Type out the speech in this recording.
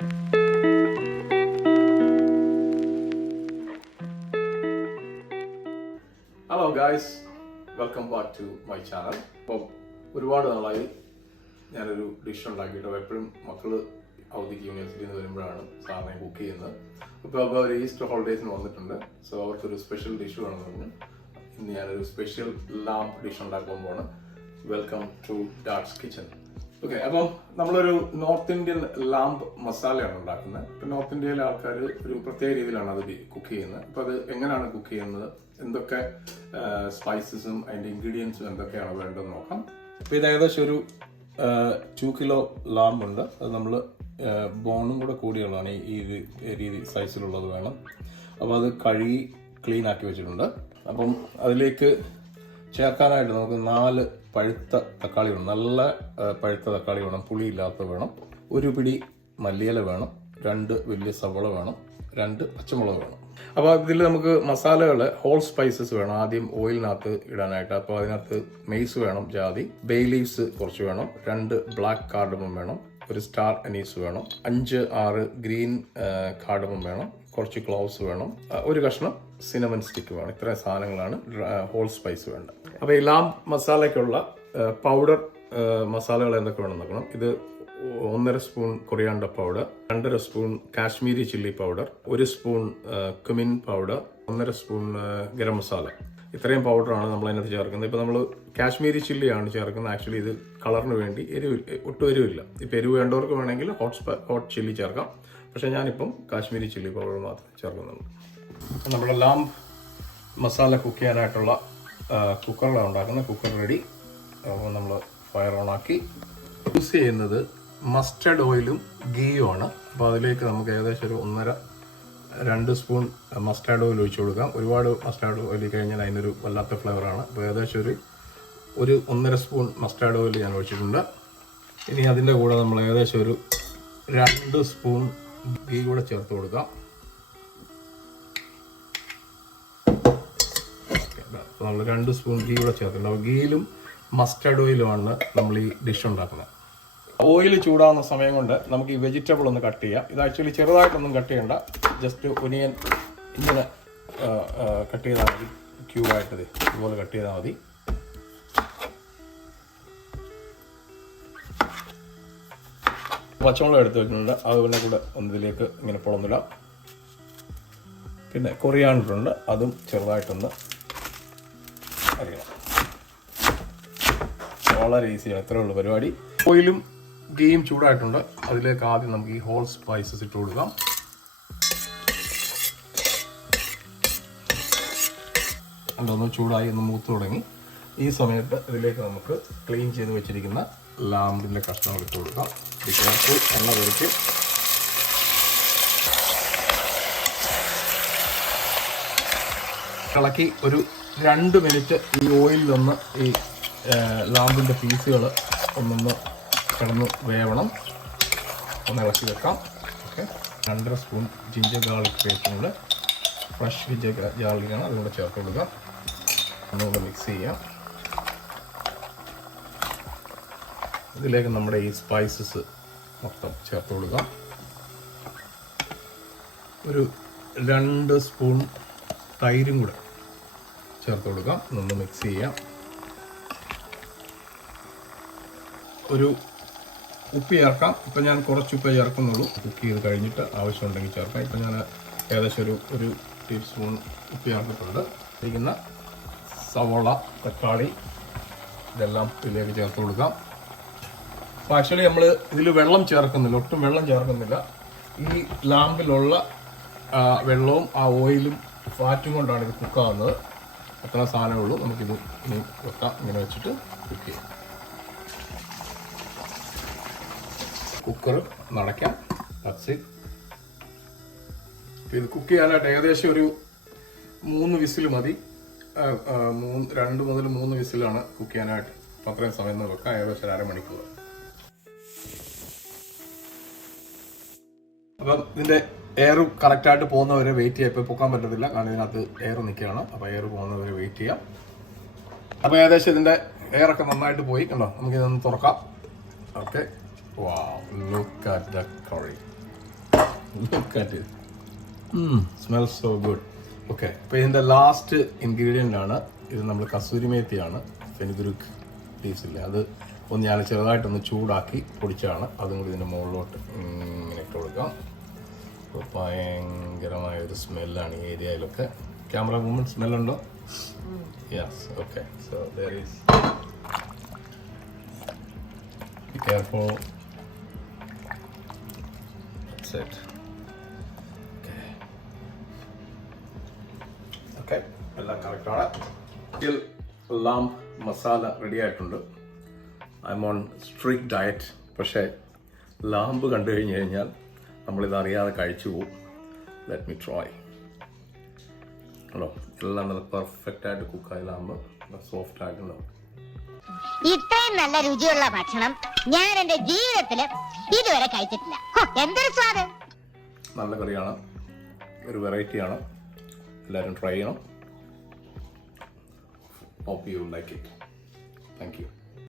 Hello guys, welcome back to my channel. അപ്പം ഒരുപാട് നാളായി ഞാനൊരു ഡിഷ് ഉണ്ടാക്കിയിട്ട് എപ്പോഴും മക്കൾ അവധിക്ക് യൂണിവേഴ്സിറ്റിയിൽ നിന്ന് വരുമ്പോഴാണ് സാറിനെ കുക്ക് ചെയ്യുന്നത്. അപ്പോൾ അവർ ഈസ്റ്റർ ഹോളിഡേയ്സിന് വന്നിട്ടുണ്ട്. സോ അവർക്കൊരു സ്പെഷ്യൽ ഡിഷ് വേണമെന്ന് പറഞ്ഞു ഇന്ന് ഞാനൊരു സ്പെഷ്യൽ ലാംബ് ഡിഷ് ഉണ്ടാക്കാൻ പോവാണ്. Welcome to dad's kitchen. Okay, അപ്പം നമ്മളൊരു നോർത്ത് ഇന്ത്യൻ ലാംബ് മസാലയാണ് ഉണ്ടാക്കുന്നത്. ഇപ്പം നോർത്ത് ഇന്ത്യയിലെ ആൾക്കാർ ഒരു പ്രത്യേക രീതിയിലാണ് അത് കുക്ക് ചെയ്യുന്നത്. അപ്പോൾ അത് എങ്ങനെയാണ് കുക്ക് ചെയ്യുന്നത്, എന്തൊക്കെ സ്പൈസസും അതിൻ്റെ ഇൻഗ്രീഡിയൻസും എന്തൊക്കെയാണ് വേണ്ടതെന്ന് നോക്കാം. അപ്പോൾ ഇത് ഏകദേശം ഒരു 2 കിലോ ലാംബ് ഉണ്ട്. അത് നമ്മൾ ബോണും കൂടെ കൂടിയുള്ളതാണ്. ഈ രീതി സൈസിലുള്ളത് വേണം. അപ്പോൾ അത് കഴുകി ക്ലീൻ ആക്കി വെച്ചിട്ടുണ്ട്. അപ്പം അതിലേക്ക് ചേർക്കാനായിട്ട് നമുക്ക് 4 പഴുത്ത തക്കാളി വേണം. നല്ല പഴുത്ത തക്കാളി വേണം, പുളിയില്ലാത്ത വേണം. 1 പിടി മല്ലിയില വേണം, 2 വലിയ സവള വേണം, 2 പച്ചമുളക് വേണം. അപ്പോൾ ഇതിൽ നമുക്ക് മസാലകൾ ഹോൾ സ്പൈസസ് വേണം ആദ്യം ഓയിലിനകത്ത് ഇടാനായിട്ട്. അപ്പോൾ അതിനകത്ത് മെയ്സ് വേണം, ജാതി, ബേ ലീവ്സ് കുറച്ച് വേണം, 2 ബ്ലാക്ക് കാർഡമം വേണം, 1 സ്റ്റാർ അനീസ് വേണം, 5-6 ഗ്രീൻ കാർഡമം വേണം, കുറച്ച് ക്ലോവ്സ് വേണം, 1 കഷ്ണം സിനമൺ സ്റ്റിക്ക് വേണം. ഇത്രയും സാധനങ്ങളാണ് ഹോൾ സ്പൈസ് വേണ്ടത്. അപ്പോൾ ഈ ലാംബ് മസാലയ്ക്കുള്ള പൗഡർ മസാലകൾ എന്തൊക്കെ വേണം നോക്കണം. ഇത് 1.5 spoon coriander powder, 2.5 spoon Kashmiri chilli powder, 1 spoon cumin powder, 1.5 spoon garam masala. ഇത്രയും പൗഡറാണ് നമ്മൾ അതിനകത്ത് ചേർക്കുന്നത്. ഇപ്പോൾ നമ്മൾ കാശ്മീരി ചില്ലിയാണ് ചേർക്കുന്നത്. ആക്ച്വലി ഇത് കളറിന് വേണ്ടി ഒട്ടും എരിവില്ല. ഇപ്പോൾ എരിവ് വേണ്ടവർക്ക് വേണമെങ്കിൽ ഹോട്ട് ചില്ലി ചേർക്കാം. പക്ഷേ ഞാനിപ്പം കാശ്മീരി ചില്ലി പൗഡർ മാത്രമേ ചേർക്കുന്നുള്ളൂ. നമ്മുടെ ലാംബ് മസാല കുക്ക് ചെയ്യാനായിട്ടുള്ള കുക്കറിലാണ് ഉണ്ടാക്കുന്നത്. Cooker ready. അപ്പോൾ നമ്മൾ ഫയർ ഓൺ ആക്കി. യൂസ് ചെയ്യുന്നത് മസ്റ്റർഡ് ഓയിലും ഗീയുമാണ്. അപ്പോൾ അതിലേക്ക് നമുക്ക് ഏകദേശം ഒരു 1.5-2 സ്പൂൺ മസ്റ്റാർഡ് ഓയിൽ ഒഴിച്ചു കൊടുക്കാം. ഒരുപാട് മസ്റ്റാർഡ് ഓയിൽ കഴിഞ്ഞാൽ അതിനൊരു വല്ലാത്ത ഫ്ലേവറാണ്. അപ്പോൾ ഏകദേശം ഒരു 1.5 സ്പൂൺ മസ്റ്റാർഡ് ഓയിൽ ഞാൻ ഒഴിച്ചിട്ടുണ്ട്. ഇനി അതിൻ്റെ കൂടെ നമ്മൾ ഏകദേശം ഒരു 2 സ്പൂൺ ഗീ കൂടെ ചേർത്ത് കൊടുക്കാം. അപ്പോൾ നമ്മൾ 2 സ്പൂൺ ഗീ കൂടെ ചേർത്തിട്ടുണ്ട്. അപ്പോൾ ഗീയിലും മസ്റ്റാർഡ് ഓയിലുമാണ് നമ്മൾ ഈ ഡിഷ് ഉണ്ടാക്കുന്നത്. ഓയിൽ ചൂടാവുന്ന സമയം കൊണ്ട് നമുക്ക് ഈ വെജിറ്റബിൾ ഒന്ന് കട്ട് ചെയ്യാം. ഇത് ആക്ച്വലി ചെറുതായിട്ടൊന്നും കട്ട് ചെയ്യണ്ട, ജസ്റ്റ് ഒനിയൻ ഇങ്ങനെ കട്ട് ചെയ്താൽ മതി. ക്യൂബായിട്ട് ഇതുപോലെ കട്ട് ചെയ്താൽ മതി. പച്ചമുളക് എടുത്ത് വെച്ചിട്ടുണ്ട്, അത് പിന്നെ കൂടെ ഒന്നിലേക്ക് ഇങ്ങനെ പൊളന്നിടാം. പിന്നെ കൊറിയാണ്ടർ ഉണ്ട്, അതും ചെറുതായിട്ടൊന്ന് അറിയണം. വളരെ ഈസിയാണ്, ഇത്രയേ ഉള്ളൂ പരിപാടി. ഓയിലും ഗീയും ചൂടായിട്ടുണ്ട്. അതിലേക്ക് ആദ്യം നമുക്ക് ഈ ഹോൾ സ്പൈസസ് ഇട്ട് കൊടുക്കാം. അതൊന്ന് ചൂടായി ഒന്ന് മൂത്ത് തുടങ്ങി. ഈ സമയത്ത് ഇതിലേക്ക് നമുക്ക് ക്ലീൻ ചെയ്ത് വെച്ചിരിക്കുന്ന ലാംബിൻ്റെ കഷ്ണങ്ങൾ ഇട്ട് കൊടുക്കാം. ചേർത്ത് എണ്ണ പൊരിച്ച് ഇളക്കി ഒരു 2 മിനിറ്റ് ഈ ഓയിലൊന്ന് ഈ ലാംബിൻ്റെ പീസുകൾ ഒന്നൊന്ന് കിടന്ന് വേവണം. ഒന്ന് ഇളക്കി വെക്കാം. ഓക്കെ, 2.5 സ്പൂൺ ജിഞ്ചർ ഗാർലിക് പേസ്റ്റും കൂടെ, ഫ്രഷ് ജിഞ്ചർ ഗാർലിക്കാണ്, അതുകൂടെ ചേർത്ത് കൊടുക്കാം. ഒന്നുകൂടെ മിക്സ് ചെയ്യാം. ഇതിലേക്ക് നമ്മുടെ ഈ സ്പൈസസ് മൊത്തം ചേർത്ത് കൊടുക്കാം. ഒരു 2 സ്പൂൺ തൈരും കൂടെ ചേർത്ത് കൊടുക്കാം. ഒന്ന് മിക്സ് ചെയ്യാം. ഒരു ഉപ്പ് ചേർക്കാം. ഇപ്പം ഞാൻ കുറച്ച് ഉപ്പ് ചേർക്കുന്നുള്ളൂ. കുക്ക് ചെയ്ത് കഴിഞ്ഞിട്ട് ആവശ്യമുണ്ടെങ്കിൽ ചേർക്കാം. ഇപ്പം ഞാൻ ഏകദേശം ഒരു ടീസ്പൂൺ ഉപ്പ് ചേർത്തിട്ടുണ്ട്. ഇരിക്കുന്ന സവോള, തക്കാളി ഇതെല്ലാം ഇതിലേക്ക് ചേർത്ത് കൊടുക്കാം. അപ്പോൾ ആക്ച്വലി നമ്മൾ ഇതിൽ വെള്ളം ചേർക്കുന്നില്ല, ഒട്ടും വെള്ളം ചേർക്കുന്നില്ല. ഈ ലാംബിലുള്ള വെള്ളവും ആ ഓയിലും ഫാറ്റും കൊണ്ടാണ് ഇത് കുക്കാവുന്നത്. അത്ര സാധനമേ ഉള്ളൂ. നമുക്കിത് ഇനി വെക്കാം. ഇങ്ങനെ വെച്ചിട്ട് കുക്ക് ചെയ്യാം. കുക്കർ നടക്കാം. ഇത് കുക്ക് ചെയ്യാനായിട്ട് ഏകദേശം ഒരു 3 വിസിൽ മതി. 2 മുതൽ 3 വിസിലാണ് കുക്ക് ചെയ്യാനായിട്ട്. അപ്പോൾ അത്രയും സമയം വെക്കാം. ഏകദേശം 1/2 മണിക്കൂർ. അപ്പം ഇതിൻ്റെ എയർ കറക്റ്റായിട്ട് പോകുന്നവരെ വെയിറ്റ് ചെയ്യാം. ഇപ്പോൾ പൊക്കാൻ പറ്റത്തില്ല, കാരണം ഇതിനകത്ത് എയർ നിൽക്കുകയാണ്. അപ്പോൾ എയർ പോകുന്നവരെ വെയിറ്റ് ചെയ്യാം. അപ്പോൾ ഏകദേശം ഇതിൻ്റെ എയറൊക്കെ നന്നായിട്ട് പോയി. കണ്ടോ, നമുക്കിതൊന്ന് തുറക്കാം. Okay, wow, look at that curry. Look at it. Smells so good. Okay, അപ്പോൾ ഇതിൻ്റെ ലാസ്റ്റ് ഇൻഗ്രീഡിയൻ്റ് ആണ് ഇത്. നമ്മൾ കസൂരി മേത്തിയാണ്, ഫെനുഗ്രീക്ക് ലീവ്സ് ഇല്ലേ, അത് ഒന്ന് ഞാൻ ചെറുതായിട്ടൊന്ന് ചൂടാക്കി പൊടിച്ചതാണ്. അതും കൂടി ഇതിൻ്റെ മുകളിലോട്ട് ഇങ്ങനെ ഇട്ട് കൊടുക്കാം. അപ്പോൾ ഭയങ്കരമായൊരു സ്മെല്ലാണ് ഈ ഏരിയയിലൊക്കെ. ക്യാമറ വുമൺ സ്മെല്ലുണ്ടോ? Yes. Okay, so there is, be careful. That's it. Okay, എല്ലാം കറക്റ്റാണ്. ഇതിൽ ലാംബ് മസാല റെഡി ആയിട്ടുണ്ട്. I'm on strict diet. പക്ഷേ ലാംബ് കണ്ടു കഴിഞ്ഞ് കഴിഞ്ഞാൽ നമ്മളിത് അറിയാതെ കഴിച്ചു പോകും. Let me try. ഹലോ, എല്ലാം നല്ല പെർഫെക്റ്റ് ആയിട്ട് കുക്കായ ലാംബ്, സോഫ്റ്റ് ആയിട്ടുണ്ടാവും. ഇത്രയും നല്ല രുചിയുള്ള ഭക്ഷണം ഞാൻ എന്റെ ജീവിതത്തിൽ ഇതുവരെ കഴിച്ചിട്ടില്ല. എന്തൊരു സ്വാദ്! നല്ല കറിയാണ്, ഒരു വെറൈറ്റിയാണ്. എല്ലാവരും ട്രൈ ചെയ്യണം. Hope you like it. Thank you.